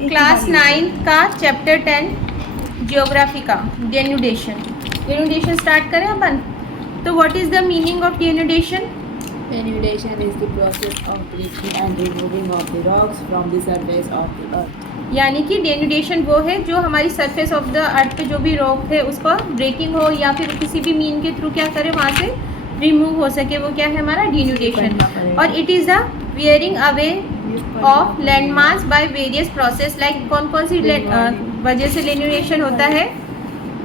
Class 9 का chapter 10 geography का denudation. Denudation start करें अपन। तो what is the meaning of denudation? Denudation is the process of breaking and removing of the rocks from the surface of the earth. यानी कि denudation वो है जो हमारी सरफेस ऑफ द अर्थ पे जो भी रॉक है उसका ब्रेकिंग हो या फिर किसी भी मीन के थ्रू क्या करे वहाँ से रिमूव हो सके, वो क्या है हमारा डेन्यूडेशन। और it is the wearing away of landmarks by various process. Like कौन कौन सी वजह से डेन्यूडेशन होता है?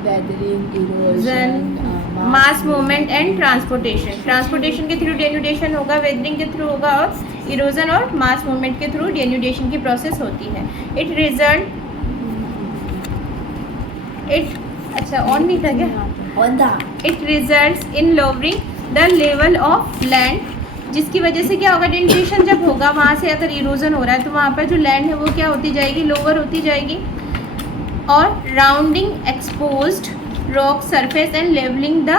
Weathering, erosion, mass movement and transportation. Transportation के थ्रू डेन्यूडेशन होगा, वेदरिंग के थ्रू होगा, और इरोजन और मास मूवमेंट के थ्रू डेन्यूडेशन की प्रोसेस होती है। ऑन नहीं था क्या? It results in lowering the level of land, जिसकी वजह से क्या होगा, डेन्यूडेशन जब होगा वहाँ से अगर इरोजन हो रहा है तो वहाँ पर जो लैंड है वो क्या होती जाएगी, लोअर होती जाएगी। और rounding exposed rock surface and levelling the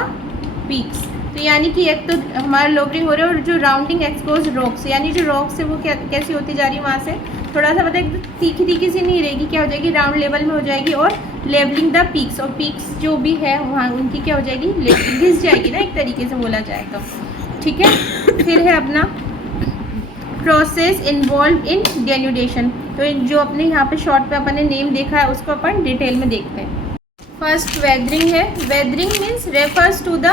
peaks. तो यानी कि एक तो हमारा लोअरिंग हो रहा है, और जो राउंडिंग एक्सपोज रॉक्स यानी जो रॉक्स है वो क्या कैसी होती जा रही है, वहाँ से थोड़ा सा मतलब तीखी तीखी सी नहीं रहेगी, क्या हो जाएगी, राउंड लेवल में हो जाएगी। और लेवलिंग द पीक्स, और पीक्स जो भी है वहाँ उनकी क्या हो जाएगी, घिस जाएगी ना, एक तरीके से बोला जाए तो। ठीक है, फिर है अपना प्रोसेस इन्वॉल्व इन डेन्यूडेशन। तो जो अपने यहाँ पे शॉर्ट पे अपन ने नेम देखा है उसको अपन डिटेल में देखते हैं। फर्स्ट वेदरिंग है। Weathering means refers to the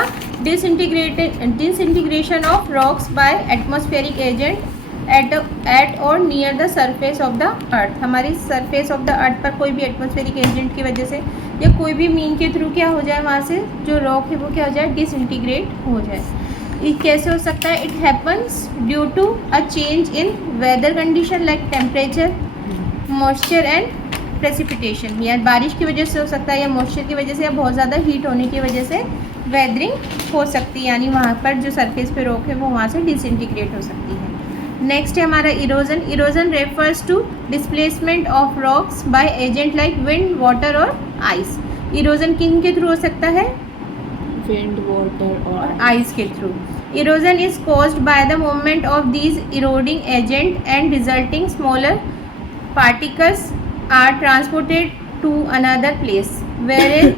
disintegration of rocks by atmospheric agent at or near the surface of the earth. हमारी सरफेस ऑफ द अर्थ पर कोई भी एटमॉस्फेरिक एजेंट की वजह से या कोई भी मीन के थ्रू क्या हो जाए, वहाँ से जो रॉक है वो क्या हो जाए, डिसइंटीग्रेट हो जाए। ये कैसे हो सकता है? It happens due to a change in weather condition like temperature, moisture and precipitation. या बारिश की वजह से हो सकता है, या मॉइस्चर की वजह से, या बहुत ज़्यादा हीट होने की वजह से वेदरिंग हो सकती है, यानी वहाँ पर जो सरफेस पे रॉक है वो वहाँ से डिसइंटीग्रेट हो सकती है। नेक्स्ट है हमारा erosion. Erosion refers to displacement of rocks by agent like wind, water और आइस। इरोजन किन के थ्रू हो सकता है? wind, water और आइस के through. Erosion is caused by the movement of these eroding agent and resulting smaller particles are transported to another place, whereas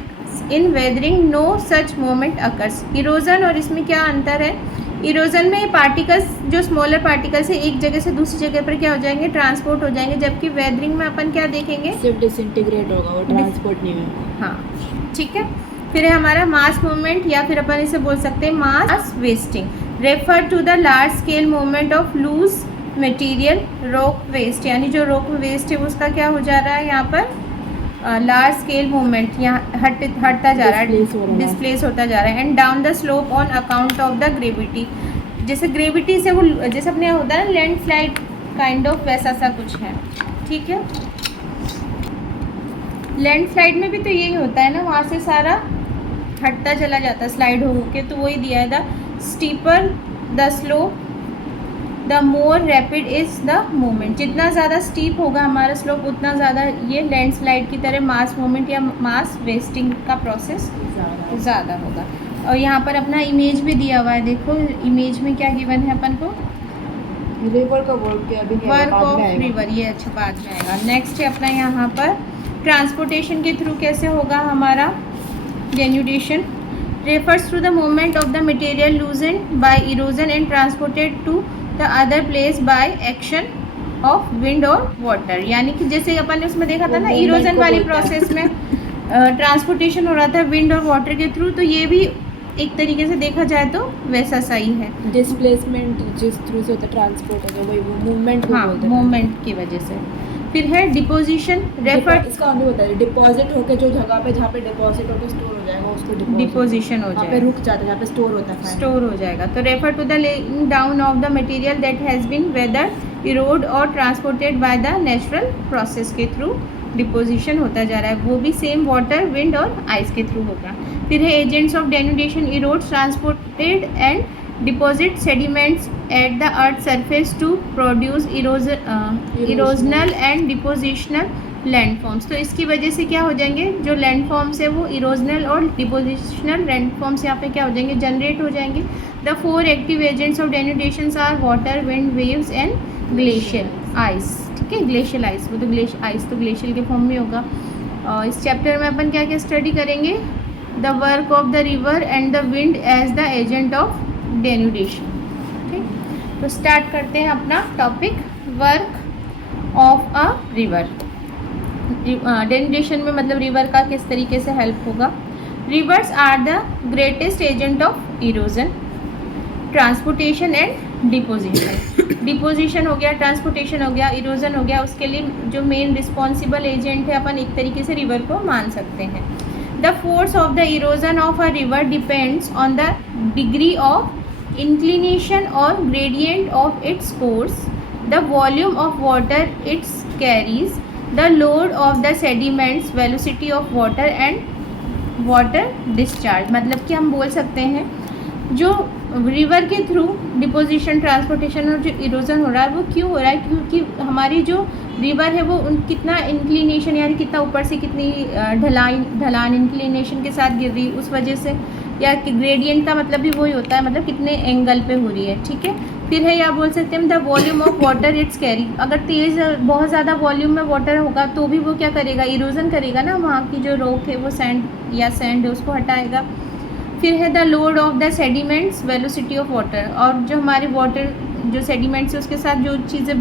in weathering no such movement occurs. Erosion और इसमें क्या अंतर है? Erosion में particles, जो smaller particles है, एक जगह से दूसरी जगह पर क्या हो जाएंगे, ट्रांसपोर्ट हो जाएंगे, जबकि वेदरिंग में अपन क्या देखेंगे, सिर्फ डिसइंटीग्रेट होगा, वो ट्रांसपोर्ट नहीं होगा। हाँ, ठीक है। फिर है हमारा मास मूवमेंट, या फिर अपन इसे बोल सकते हैं mass wasting. Refer to the large scale movement of loose material rock waste, यानी जो रॉक वेस्ट है उसका क्या हो जा रहा है, यहाँ पर लार्ज स्केल मूवमेंट, यहाँ हटता जा रहा है, डिस्प्लेस होता जा रहा है। And down the slope on account of the gravity. जैसे ग्रेविटी से वो, जैसे अपने यहाँ होता है ना लैंडस्लाइड काइंड ऑफ, वैसा सा कुछ है। ठीक है, लैंडस्लाइड में भी तो यही होता है ना, वहाँ से सारा हटता चला जाता है स्लाइड हो के, तो वही दिया है, the steeper the slope the more rapid is the movement. जितना ज़्यादा स्टीप होगा हमारा स्लोप उतना ज़्यादा ये लैंडस्लाइड की तरह मास मूवमेंट या मास वेस्टिंग का प्रोसेस ज़्यादा होगा। और यहाँ पर अपना इमेज भी दिया हुआ है, देखो इमेज में क्या गिवन है अपन को, रिवर का वर्क के अभी वर्क ऑफ रिवर, ये अच्छा बाद में आएगा। नेक्स्ट है अपना यहाँ पर ट्रांसपोर्टेशन के थ्रू कैसे होगा हमारा denudation. Refers to the movement of the material loosened by erosion and transported to the other place by action of wind और वाटर। यानी कि जैसे अपन ने उसमें देखा था ना, इरोजन वाली प्रोसेस में ट्रांसपोर्टेशन हो रहा था विंड और वाटर के थ्रू, तो ये भी एक तरीके से देखा जाए तो वैसा सही है। डिस्प्लेसमेंट जिस थ्रू से होता है ट्रांसपोर्ट होता है, वही वो मूवमेंट, हाँ, मूवमेंट की वजह से। फिर है डिपोजिशन। रेफर, इसका हमें होता है डिपॉजिट होकर जो जगह पे जहाँ पे डिपॉजिट होकर स्टोर हो जाएगा उसको डिपोजिशन हो पे जाएगा, रुक जाता है, जहाँ पे स्टोर होता है, स्टोर हो जाएगा। तो refer to the laying down of the material that has been weather erode और transported by the natural process के थ्रू डिपोजिशन होता जा रहा है, वो भी सेम वाटर, विंड और आइस के थ्रू होगा। फिर है agents of denudation erode transported and deposit sediments at the earth surface to produce erosional and depositional landforms. तो इसकी वजह से क्या हो जाएंगे, जो लैंडफॉर्म्स है वो इरोजनल और डिपोजिशनल लैंडफॉर्म्स यहाँ पे क्या हो जाएंगे, जनरेट हो जाएंगे। The 4 active agents of denudation are water, wind, waves and glacier ice. ठीक है। ओके, ग्लेशियल आइस, वो तो आइस तो ग्लेशियल के फॉर्म में होगा। और इस चैप्टर में अपन क्या क्या स्टडी करेंगे, the work of the river and the wind as the agent of denudation. ठीक, तो स्टार्ट करते हैं अपना topic, work of a river. Denudation में मतलब रिवर का किस तरीके से हेल्प होगा। Rivers are the greatest agent of erosion, transportation and deposition. Deposition हो गया, ट्रांसपोर्टेशन हो गया, इरोजन हो गया, उसके लिए जो मेन रिस्पॉन्सिबल एजेंट है अपन एक तरीके से रिवर को मान सकते हैं। The force of the erosion of a river depends on the degree of inclination और gradient of its course, the volume of water its carries, the load of the sediments, velocity of water and water discharge. मतलब कि हम बोल सकते हैं जो river के through deposition, transportation और जो इरोजन हो रहा है वो क्यों हो रहा है, क्योंकि हमारी जो रिवर है वो कितना इंक्लिनेशन यानी कितना ऊपर से कितनी ढलान इंक्लिनेशन के साथ गिर रही, उस वजह से, या ग्रेडियंट का मतलब भी वही होता है, मतलब कितने एंगल पे हो रही है। ठीक है, फिर है या बोल सकते हैं the volume of water it's carry. अगर तेज़ बहुत ज़्यादा वॉल्यूम में वाटर होगा तो भी वो क्या करेगा, इरोजन करेगा ना, वहाँ की जो रॉक है वो सैंड है उसको हटाएगा। फिर है the load of the sediments, velocity of water, और जो हमारे वाटर जो सेडिमेंट्स है उसके साथ जो चीज़ें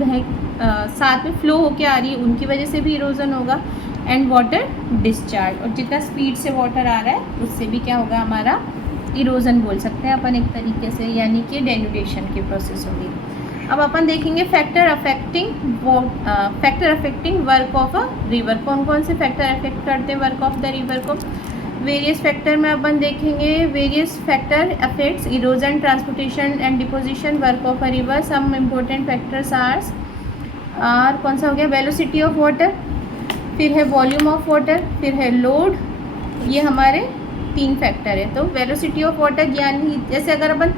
साथ में फ्लो होके आ रही है उनकी वजह से भी इरोजन होगा, एंड वाटर डिस्चार्ज, और जितना स्पीड से वाटर आ रहा है उससे भी क्या होगा, हमारा इरोजन बोल सकते हैं अपन एक तरीके से, यानी कि डेन्यूडेशन की प्रोसेस होगी। अब अपन देखेंगे factor affecting work of a river. कौन कौन से फैक्टर अफेक्ट करते हैं वर्क ऑफ द रिवर को। वेरियस फैक्टर में अपन देखेंगे, various factor affects erosion, transportation and deposition work of a river. Some important factors are कौन सा हो गया, वेलोसिटी ऑफ वाटर, फिर है वॉल्यूम ऑफ वाटर, फिर है लोड, ये हमारे 3 फैक्टर है। तो वेलोसिटी ऑफ वाटर यानी जैसे अगर अपन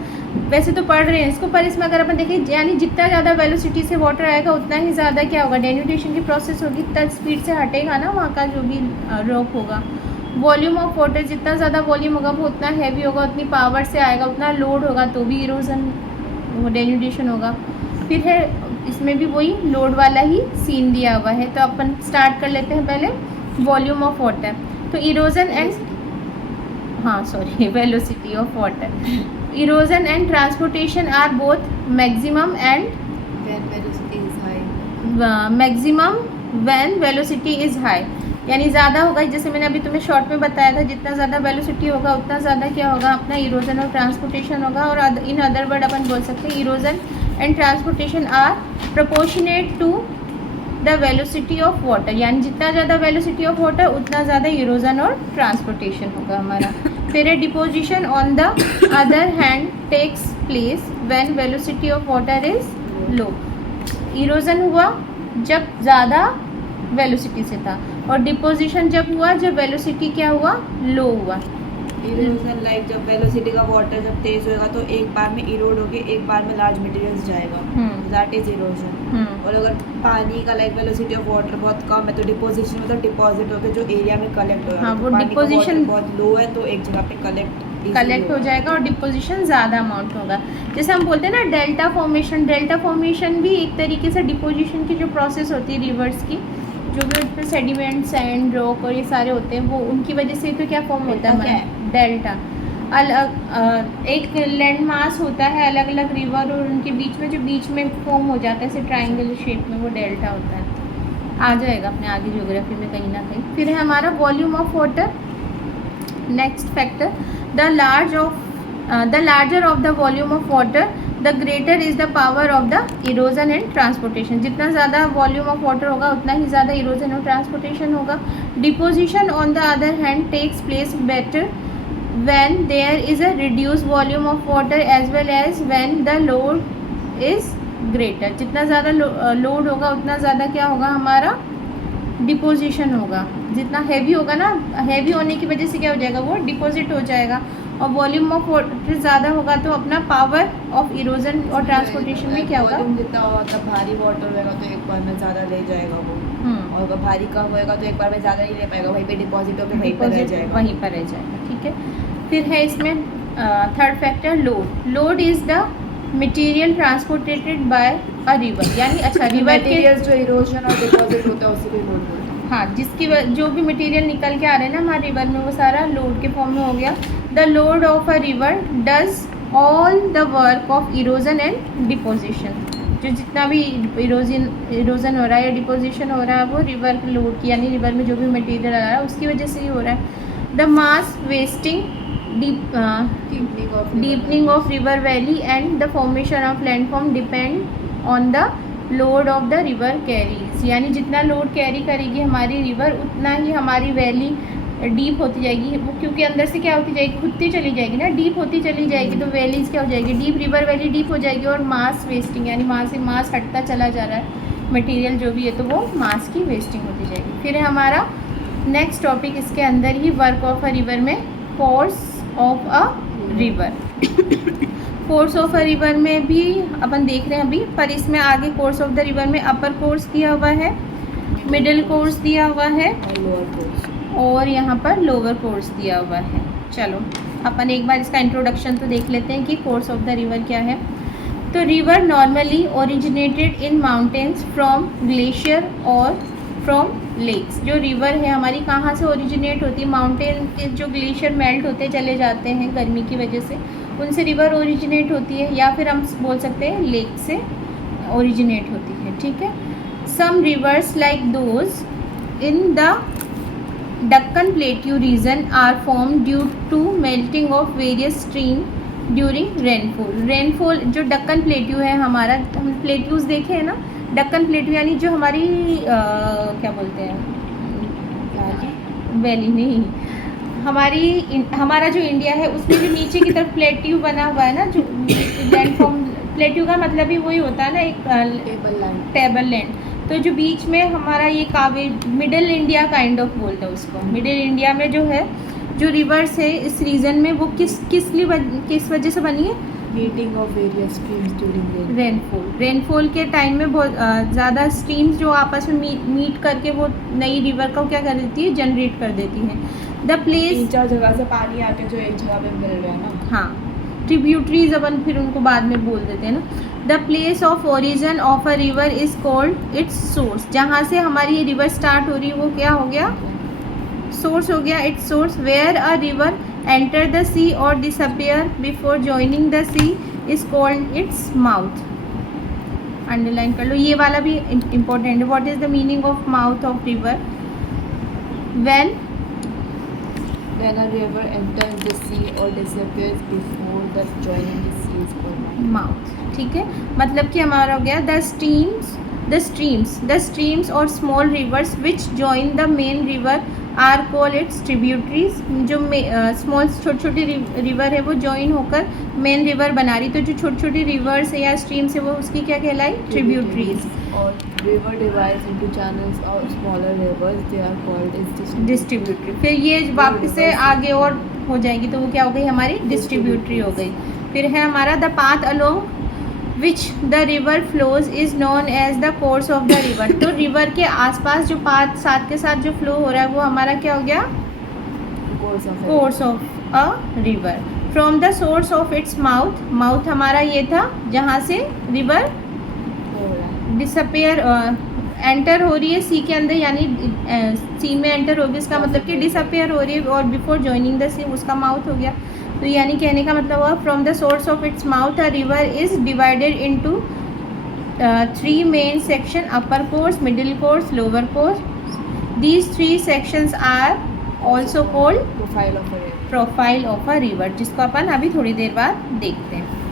वैसे तो पढ़ रहे हैं इसको, पर इसमें अगर अपन देखें यानी जितना ज़्यादा वेलोसिटी से वाटर आएगा उतना ही ज़्यादा क्या होगा, डेन्यूडेशन की प्रोसेस होगी, इतना स्पीड से हटेगा ना वहाँ का जो भी रॉक होगा। वॉल्यूम ऑफ वाटर, जितना ज़्यादा वॉल्यूम होगा वो उतना हैवी होगा, उतनी पावर से आएगा, उतना लोड होगा तो भी इरोजन, वो डेन्यूडेशन होगा। फिर है इसमें भी वही लोड वाला ही सीन दिया हुआ है। तो अपन स्टार्ट कर लेते हैं पहले वॉल्यूम ऑफ वाटर। तो erosion and velocity of water, erosion and transportation are both maximum and maximum when velocity is high, यानी ज़्यादा होगा, जैसे मैंने अभी तुम्हें शॉर्ट में बताया था, जितना ज़्यादा वेलोसिटी होगा उतना ज़्यादा क्या होगा, अपना इरोजन और ट्रांसपोर्टेशन होगा। और इन अदर वर्ड अपन बोल सकते हैं erosion and transportation are proportionate to the velocity of water, यानी जितना ज़्यादा वेलोसिटी ऑफ वाटर उतना ज़्यादा इरोजन और ट्रांसपोर्टेशन होगा हमारा। फिर है deposition on the other hand takes place when velocity of water is low. Erosion हुआ जब ज़्यादा वेलोसिटी से था, और डिपोजिशन जब हुआ जब वेलोसिटी क्या हुआ, लो हुआ। इरोजन लाइक जब वेलोसिटी का वाटर जब तेज होगा तो एक बार में इरोड होके एक बार में लार्ज मटेरियल्स जाएगा, दैट इज इरोजन। और अगर पानी का लाइक वेलोसिटी ऑफ वाटर बहुत कम है तो डिपोजिशन में तो डिपॉजिट होकर जो एरिया में कलेक्ट होगा, हाँ, वो डिपोजिशन बहुत लो है तो एक जगह पे कलेक्ट हो जाएगा, और डिपोजिशन ज़्यादा अमाउंट होगा। जैसे हम बोलते हैं ना डेल्टा फॉर्मेशन भी एक तरीके से डिपोजिशन की जो प्रोसेस होती है रिवर्स की, जो भी उसमें सेडिमेंट, सैंड, रॉक और ये सारे होते हैं, वो उनकी वजह से तो क्या फॉर्म होता है, डेल्टा। एक लैंड मास होता है अलग अलग रिवर, और उनके बीच में जो बीच में फॉर्म हो जाता है ऐसे ट्राइंगल शेप में, वो डेल्टा होता है। आ जाएगा अपने आगे ज्योग्राफी में कहीं ना कहीं। फिर है हमारा volume of water, next factor, the larger of the volume of water the greater is the power of the erosion and transportation. जितना ज़्यादा वॉल्यूम ऑफ वाटर होगा उतना ही ज़्यादा इरोजन और ट्रांसपोर्टेशन होगा। Deposition on the other hand takes place better when there is a reduce volume of water as well as when the load is greater. जितना ज़्यादा load होगा उतना ज़्यादा क्या होगा, हमारा डिपोजिशन होगा। जितना हैवी होगा ना, हैवी होने की वजह से क्या हो जाएगा, वो डिपॉजिट हो जाएगा। और वॉल्यूम ऑफ वाटर ज़्यादा होगा तो अपना पावर ऑफ इरोजन और ट्रांसपोर्टेशन में क्या होगा, जितना मतलब भारी वाटर होगा तो एक बार में ज़्यादा ले जाएगा वो, और अगर भारी कम होएगा तो एक बार में ज़्यादा नहीं ले पाएगा, वहीं पे डिपॉजिट होकर वहीं पर रह जाएगा। ठीक है। फिर है इसमें third factor load. Load is the material transported by a river, यानी अच्छा रिवर के मटेरियल्स जो इरोजन और डिपॉजिट होता है उसी पे लोड होता है। हाँ, जो भी मटेरियल निकल के आ रहे हैं ना हमारे रिवर में वो सारा लोड के फॉर्म में हो गया। The load of a river does all the work of erosion and deposition, जो जितना भी इरोजन हो रहा है या डिपोजिशन हो रहा है वो रिवर लोड की, यानी रिवर में जो भी मटेरियल आ रहा है उसकी वजह से ही हो रहा है। The mass wasting, deepening of river valley and the formation of landform depend on the load of the river carries, यानी जितना लोड कैरी करेगी हमारी रिवर उतना ही हमारी वैली डीप होती जाएगी। वो क्योंकि अंदर से क्या होती जाएगी, खुदती चली जाएगी ना, डीप होती चली जाएगी, तो वैलीज क्या हो जाएगी, डीप, रिवर वैली डीप हो जाएगी। और मास वेस्टिंग, यानी वहाँ से मास हटता चला जा रहा है मटेरियल जो भी है, तो वो मास की वेस्टिंग होती जाएगी। फिर है हमारा नेक्स्ट टॉपिक इसके अंदर ही वर्क ऑफ अ रिवर में course of a river. Course of a river में भी अपन देख रहे हैं अभी, पर इसमें आगे कोर्स ऑफ द रिवर में अपर कोर्स दिया हुआ है, मिडिल कोर्स दिया हुआ है और लोअर कोर्स। और यहाँ पर लोअर कोर्स दिया हुआ है। चलो अपन एक बार इसका इंट्रोडक्शन तो देख लेते हैं कि कोर्स ऑफ द रिवर क्या है। तो river normally originated in mountains from glacier और फ्रॉम लेक्स। जो रिवर है हमारी कहाँ से ओरिजिनेट होती है, माउंटेन के जो ग्लेशियर मेल्ट होते चले जाते हैं गर्मी की वजह से, उनसे रिवर ओरिजिनेट होती है, या फिर हम बोल सकते हैं लेक से ओरिजिनेट होती है। ठीक है। Some rivers like those in the Deccan Plateau region are formed due to melting of various stream during rainfall। Rainfall जो डक्कन प्लेट्यू है हमारा, हम प्लेट्यूज देखे हैं ना, डक्कन प्लेट्यू यानी जो हमारी क्या बोलते हैं, वैली नहीं, हमारा जो इंडिया है उसमें जो नीचे की तरफ प्लेट्यू बना हुआ है ना, जो लैंडफॉर्म, प्लेट्यू का मतलब ही वही होता है ना, एक टेबल लैंड। तो जो बीच में हमारा ये मिडिल इंडिया काइंड ऑफ बोलते हैं उसको, मिडिल इंडिया में जो है जो रिवर्स है इस रीजन में, वो किस वजह से बनी है, meeting of various streams during rainfall के टाइम में बहुत ज़्यादा स्ट्रीम्स जो आपस में मीट करके वो नई रिवर को क्या कर देती है, जनरेट कर देती है। द प्लेस, 3-4 जगह से पानी आके जो एक जगह पे मिल रहा है ना, हाँ, ट्रिब्यूटरीज अपन फिर उनको बाद में बोल देते हैं ना। The place of origin of a river is called it's source. जहाँ से हमारी ये रिवर स्टार्ट हो रही है वो क्या हो गया, सोर्स हो गया, its source. Where a river enter the sea और disappear before joining the sea is called its mouth. Underline कर लो, ये वाला भी इम्पोर्टेंट है। What is the meaning of mouth of river? When a river enters the sea or disappears before the joining the sea is called mouth. ठीक है, मतलब कि हमारा हो गया द स्ट्रीम्स और small rivers which join the main river are call its tributaries. जो small छोटी छोटी रिवर है वो जॉइन होकर मेन रिवर बना रही, तो जो छोटी छोटी रिवर्स है या स्ट्रीम्स है वो उसकी क्या कहलाई, ट्रिब्यूटरीज। और river divides into channels or smaller rivers, they are called as distributary. फिर ये वापस से आगे और हो जाएगी तो वो क्या हो गई हमारी, डिस्ट्रीब्यूटरी हो गई। फिर है हमारा the path along which the river flows is known as the course of the river. तो रिवर के आसपास जो पाथ साथ के साथ जो फ्लो हो रहा है वो हमारा क्या हो गया, course of a river. From the source of its mouth हमारा ये था जहाँ से रिवर डिसअपियर एंटर हो रही है सी के अंदर, यानी सी में एंटर होगी, इसका मतलब कि डिसअपियर हो रही है, और बिफोर जॉइनिंग द सी उसका माउथ हो गया। तो यानी कहने का मतलब हुआ from the source of its mouth a river is divided into 3 main section, upper course, middle course, lower course. These 3 sections are also called profile of a river, जिसको अपन अभी थोड़ी देर बाद देखते हैं।